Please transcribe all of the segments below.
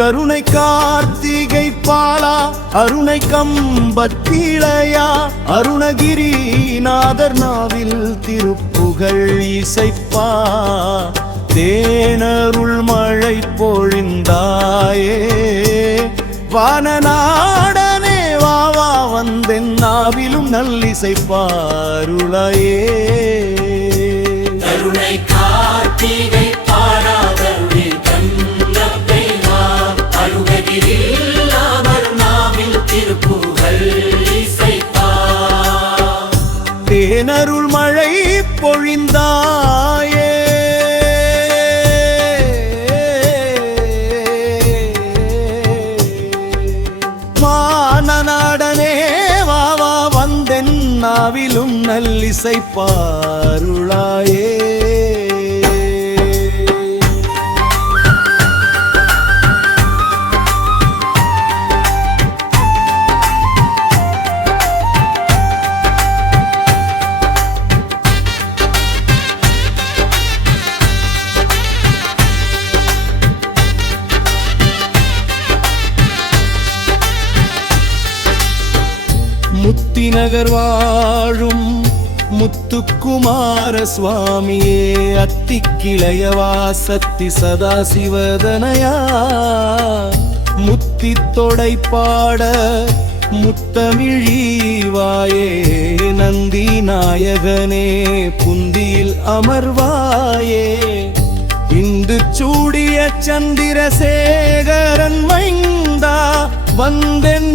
கருணை கார்த்திகை பாலா அருணை கம்பத்திளையா அருணகிரிநாதர் நாவில் திருப்புகழ் இசைப்பா தேனருள் மழை பொழிந்தாயே வானநாடனே வாவா வந்தென் நாவிலும் நல்லிசைப்பாருளையே கருணை கார்த்திகை பாலா கருணை கம்பத்திளையா அருணகிரிநாதர் நாவில் திருப்புகழ் இசைப்பா தேனருள் மழை பொழிந்தாயே வானநாடனே வாவா வந்தென் நாவிலும் நல்லிசைப்பாருளாயே முத்திநகர் வாழும் முத்துக்குமார சுவாமியே அத்திக்கிளையவா சக்தி சதாசிவதனயா முத்தி தொடை பாட முத்தமிழீவாயே நந்தி நாயகனே புந்தியில் அமர்வாயே இந்து சூடிய சந்திரசேகரன் மைந்தா வந்தென்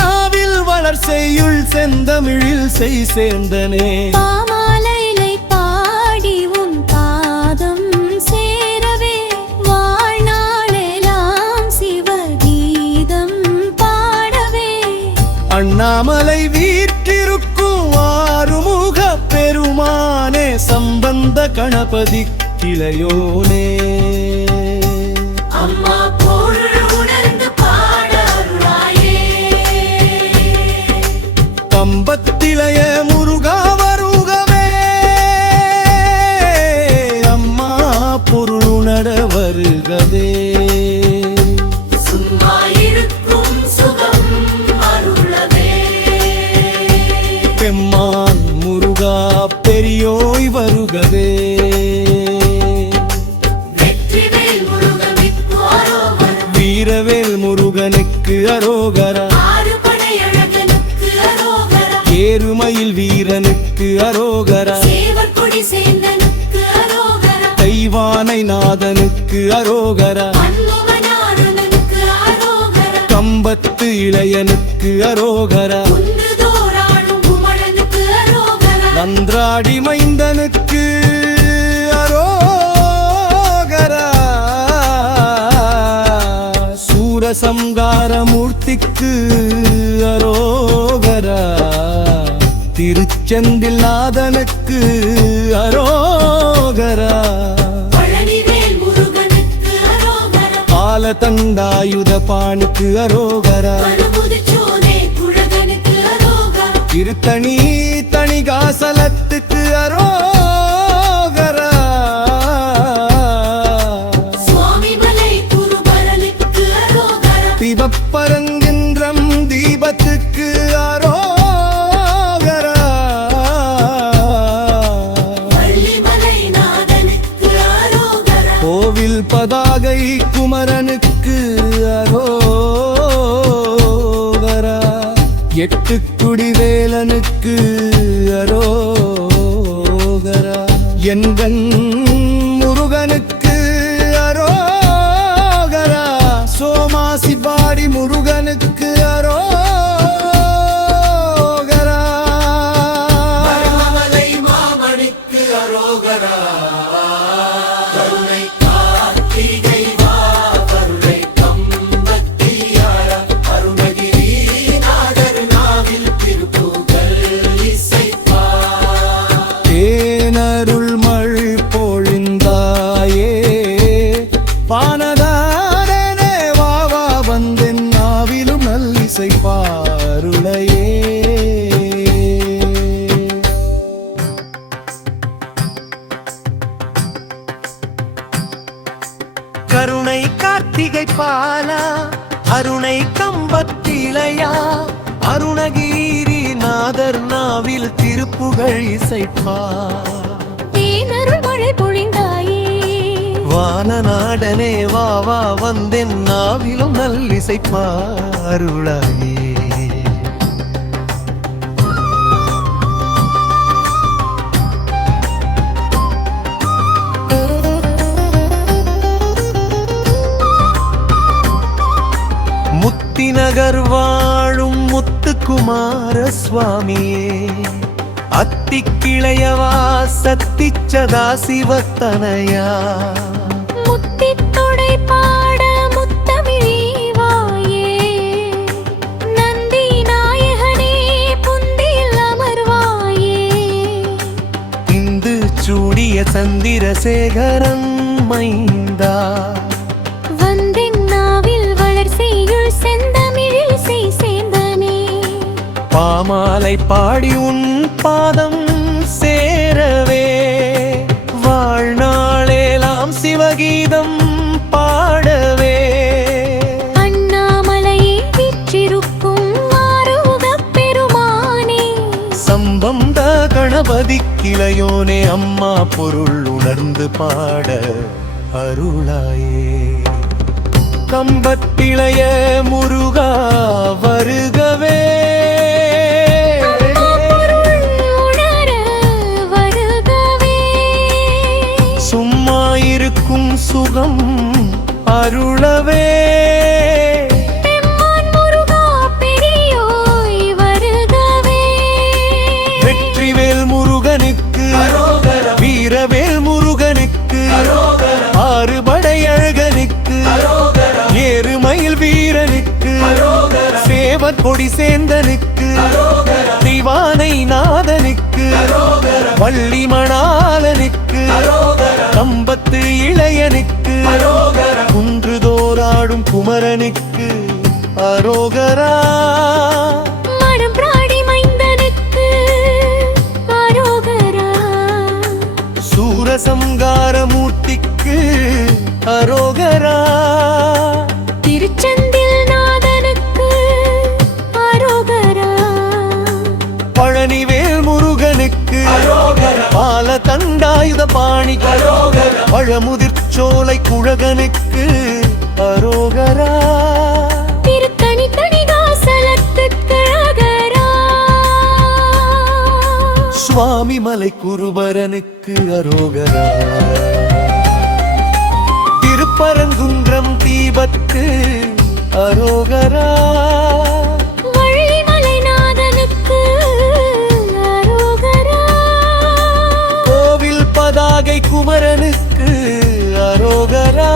நாவில் வளர் செய்யுள் செந்தமிழில் செய் சேர்ந்தனே பாமாலைலை பாடி உன் பாதம் சேரவே வாழ்நாளெல்லாம் சிவகீதம் பாடவே அண்ணாமலை வீற்றிருக்கும் ஆறுமுக பெருமானே சம்பந்த கணபதி கிளையோனே அம்மா பொருள் உணர்ந்து பாடருளாயே கம்பத்திளைய முருகா வருகவே அம்மா பொருள் உணர வருகவே சும்மா இருக்கும் சுகம் அருளவே பெம்மான் முருகா பெரியோய் வருகவே வெற்றிவேல் முருகனுக்கு அரோகரா வீரவேல் முருகனுக்கு அரோகரா ஆறுபடை அழகனுக்கு அரோகரா ஏறுமயில் வீரனுக்கு அரோகரா சேவற்கொடி சேந்தனுக்கு அரோகரா தெய்வானை நாதனுக்கு அரோகரா அன்முகனாருணனுக்கு அரோகரா கம்பத்து இளையனுக்கு அரோகரா குன்றுதோறாடும் குமரனுக்கு அரோகரா நன்றாடி மைந்தனுக்கு அரோகரா சூரசம்கார மூர்த்திக்கு அரோகரா திருச்செந்தில் நாதனுக்கு அரோகரா பழனிவேல் முருகனுக்கு அரோகரா பாலதண்டாயுத பாணிக்கு அரோகரா பழுமுதிச்சோலை குழகனுக்கு அரோகரா திருத்தணி தணிகாசலத்துக்கு அரோகரா சுவாமிமலை குருபரனுக்கு அரோகரா திவப்பரங்கின்றம் தீபத்துக்கு அரோகரா வள்ளிமலை நாதனுக்கு அரோகரா கோவில் பதாகை குமரனுக்கு அரோகரா எட்டுக்குடி வேலனுக்கு அரோகரா என்கண் முருகனுக்கு அரோகரா சோமாசிபாடி முருகனுக்கு அரோகரா மருமலை மாமணிக்கு அரோகரா கருணை கார்த்திகை வா கருணை கம்பத்தியாரா அருணகிரிநாதர் நாவில் திருப்புகழ் இசைப்பா தேனருள் மழை பொழிந்தாயே வானதாரனே வாவா வந்தென் நாவிலும் திருப்புகழ் இசைப்பார். தேனருள் மழை பொழிந்தாயே வானநாடனே வா வா வந்தென் நாவிலும் நல்லிசைப்பாருளாயே. முத்திநகர் வாழும் முத்துக்குமார சுவாமியே, அத்திக்கிளையவா சத்திச்சதா சிவத்தனையா, முத்தித்தொடை பாட முத்தமிழீவாயே, நந்தி நாயகனே புந்தியில் அமர்வாயே, இந்து சூடிய சந்திரசேகரன் மைந்தா, வந்தின் நாவில் வளர் செய்யுள் செந்தமிழில் செய் சேந்தனே, பாமாலை பாடி உன் பாதம் சேரவே, வாழ்நாளேலாம் சிவகீதம் பாடவே, அண்ணாமலையை வீற்றிருக்கும் ஆரூகப் பெருமானே, சம்பந்த கணபதி கிளையோனே அம்மா பொருள் உணர்ந்து பாட அருளாயே. கம்பத்திளைய முருகா வருகவே, பொருள் உணர வருகவே, சும்மா இருக்கும் சுகம் அருளவே, பெம்மான் முருகா பெரியோய் வருகவே, வெற்றிவேல் முருகனுக்கு வீரவேல் முருகனுக்கு ஆறுபடை அழகனுக்கு ஏறுமயில் வீரனுக்கு சேவர் கொடி சேந்தனுக்கு திவானை நாதனுக்கு வள்ளி மணாலனுக்கு கம்பத்து இளையனுக்கு குன்றுதோராடும் குமரனுக்கு அரோகரா. மனம் பிராடி மைந்தனுக்கு அரோகரா, சூரசம்கார மூர்த்திக்கு அரோகரா. திருச்செந்தில் நாதனுக்கு அரோகரா, பழனிவேல் முருகனுக்கு பால தண்டாயுத பாணி பழமுதிர்ச்சோலை குழகனுக்கு அரோகரா. திருத்தணி தணிகாசலத்துக்கு அரோகரா, சுவாமி மலை குருபரனுக்கு அரோகரா. திருப்பரங்குன்றம் தீபத்து அரோகரா. வள்ளிமலை நாதனுக்கு அரோகரா, கோவில் பதாகை குமரனுக்கு அரோகரா.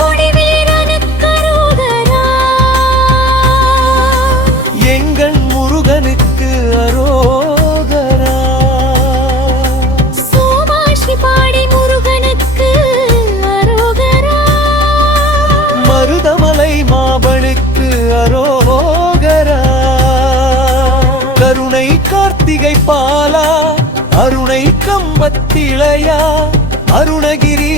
கொடி வீரனுக்கு அரோகரா, எங்கள் முருகனுக்கு அரோகரா. சோமாஷி பாடி முருகனுக்கு அரோகரா, மருதமலை மாபனுக்கு அரோகரா. கருணை கார்த்திகை பாலா அருணை கம்பத்திளையா, அருணகிரி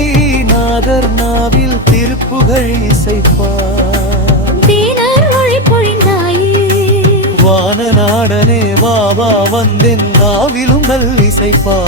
நாதர் நாவில் திருப்புகழ் இசைப்பார். தேனர் மொழி பொழிந்தாயே வானநாடனே வா வா வந்தென் நாவிலும் நல்லிசைப்பாருளாயே.